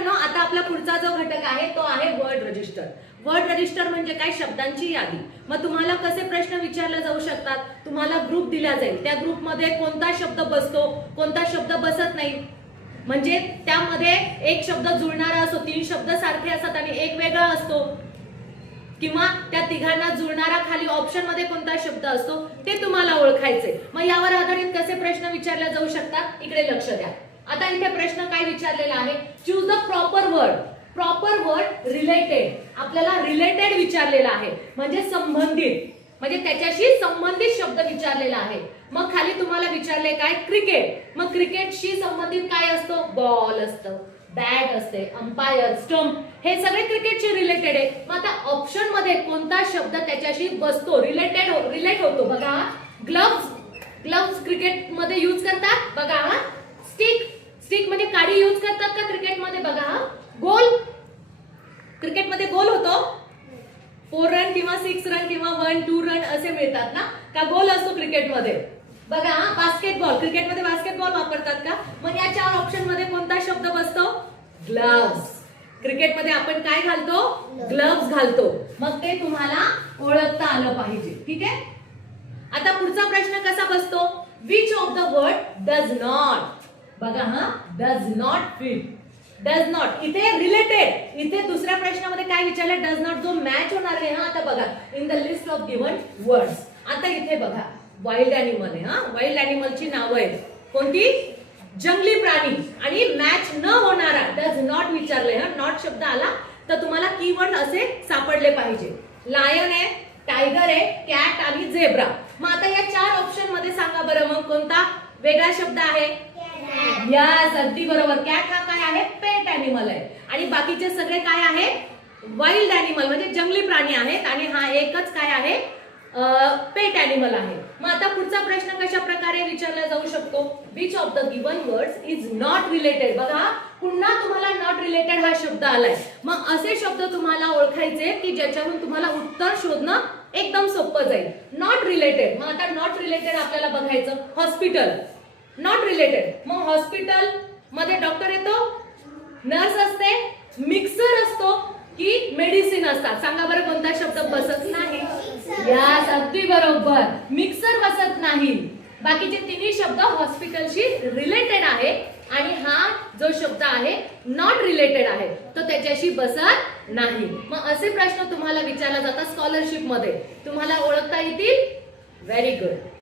मित्रांनो, आता आपला पुढचा जो घटक आहे तो आहे वर्ड रजिस्टर. वर्ड रजिस्टर म्हणजे काय? शब्दांची यादी. मग तुम्हाला कसे प्रश्न विचारले जाऊ शकतात? तुम्हाला ग्रुप दिला जाईल, त्या ग्रुपमध्ये कोणता शब्द बसतो, कोणता शब्द बसत नाही, म्हणजे त्यामध्ये एक शब्द जुळणारा असतो, 3 शब्द सारखे असतात आणि एक वेगळा असतो, किंवा त्या तिघांना जुळणारा खाली ऑप्शन मध्ये कोणता शब्द असतो ते तुम्हाला ओळखायचे. मग यावर आधारित कसे प्रश्न विचारले जाऊ शकतात? इकडे लक्ष द्या. आता इथे प्रश्न काय विचारलेला आहे? Choose the proper word. Proper word related. आपल्याला रिलेटेड विचारलेला आहे, म्हणजे संबंधित, म्हणजे त्याच्याशी संबंधित शब्द विचारलेला आहे. मग खाली तुम्हाला विचारले काय? क्रिकेट. मग क्रिकेटशी संबंधित काय असतो? बॉल असतं, बॅट असते, अंपायर, स्टंप, हे सगळे क्रिकेटशी रिलेटेड आहे. मग आता ऑप्शन मध्ये कोणता शब्द त्याच्याशी बसतो, रिलेट होतो? बघा, ग्लव्स. ग्लव्स क्रिकेट मध्ये यूज करतात. बघा, स्टिक. स्टिक म्हणजे काडी यूज करतात का क्रिकेट मध्ये? बघा, गोल. क्रिकेट मध्ये गोल होतो, 4 रन किंवा 6 रन किंवा 1-2 रन असे मिळतात ना, का गोल असतो क्रिकेट मध्ये? बघा, बास्केटबॉल. क्रिकेटमध्ये बास्केटबॉल वापरतात का? मग या 4 ऑप्शन मध्ये कोणता शब्द बसतो? ग्लव्स. क्रिकेटमध्ये आपण काय घालतो? ग्लव्स घालतो. मग ते तुम्हाला ओळखता आलं पाहिजे. ठीक आहे. आता पुढचा प्रश्न कसा बसतो? Which of the word does not. बघा, does not fit. Does not इथे रिलेटेड. इथे दुसऱ्या प्रश्नामध्ये काय विचारलं? डज नॉट जो मॅच होणार आहे. आता बघा, in the list of given words. आता इथे बघा, वाईल्ड अॅनिमल आहे. वाईल्ड अॅनिमलची नावं आहेत. कोणती? जंगली प्राणी. आणि मॅच न होणारा डज नॉट विचारले. नॉट शब्द आला तर तुम्हाला कीवर्ड असे सापडले पाहिजे. लायन आहे, टायगर आहे, कॅट आणि झेब्रा. मग आता या 4 ऑप्शन मध्ये सांगा बरं मग कोणता वेगळा शब्द आहे? यस, अगदी बरोबर. कॅट हा काय आहे? पेट अॅनिमल आहे. आणि बाकीचे सगळे काय आहे? वाईल्ड अॅनिमल म्हणजे जंगली प्राणी आहेत. आणि हा एकच काय आहे? पेट अॅनिमल आहे. मग आता पुढचा प्रश्न कशा प्रकारे विचारला जाऊ शकतो? Which of the given words is not related. बघा, पुन्हा तुम्हाला नॉट रिलेटेड हा शब्द आलाय. मग असे शब्द तुम्हाला ओळखायचे की ज्याच्यावरून तुम्हाला उत्तर शोधणं एकदम सोपं जाईल. Not related. मग आता नॉट रिलेटेड आपल्याला बघायचं. Hospital not related. मग हॉस्पिटल मध्ये डॉक्टर येतो, नर्स असते, मिक्सर असतो की मेडिसिन असतात? सांगा बरं कोणता शब्द बसत नाही? यस, अगदी बरोबर, मिक्सर बसत नाही. बाकीचे 3 शब्द हॉस्पिटलशी रिलेटेड आहे आणि हा जो शब्द आहे नॉट रिलेटेड आहे तो त्याच्याशी बसत नाही. मग असे प्रश्न तुम्हाला विचारले जातात स्कॉलरशिप मध्ये. तुम्हाला ओळखता येतील? Very good.